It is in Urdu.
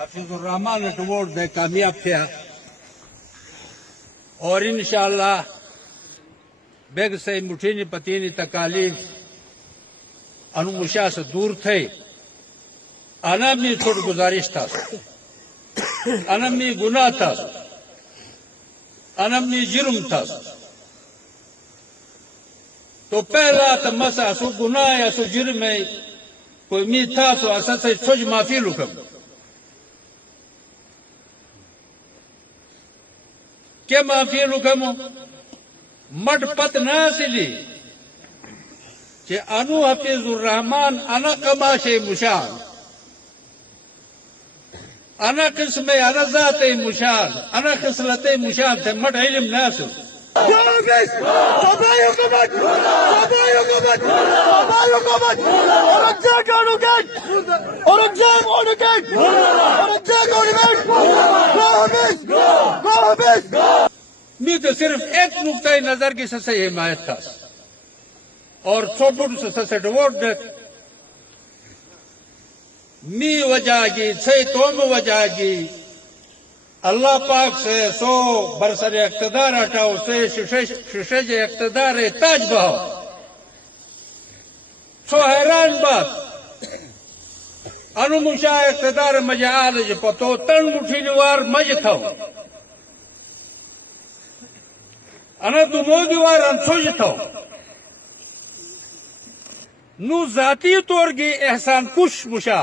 حفیظ الرحمان ایوارڈ میں کامیاب تھیا اور انشاءاللہ بیگ سے مٹھینی پتینی تکالیف انمشا سے دور تھے. انا می تھوڑ گزارش تھا، انا می گناہ تھا، انا می جرم تھا. تو پہلا تو مسا سو گناہ یا سو جرم ہے کوئی می تھا تو اصل سے چھوج معافی لکم. کیا معافی لکم مٹ پت ناسلی کہ انو حفیظ الرحمان انا قماش مشان انا قسم انا ذات مشان انا خصلت مشان تھے مٹ علم ناسو. می تو صرف ایک نقطۂ نظر کی سب سے حمایت تھا اور چھوٹو سے ڈوٹ می وجہ گی چھے توم وجہ گی اللہ پاک سے سو برسر اقتدار ہٹاؤ سے ششج اقتدار تاج بہاؤ. سو حیران بات انمشا اقتدار مجھے آلج پتو تن مٹھی دیوار مجھ تھو انا دمو دیوار انسوج تھو نو ذاتی طور کی احسان کش مشا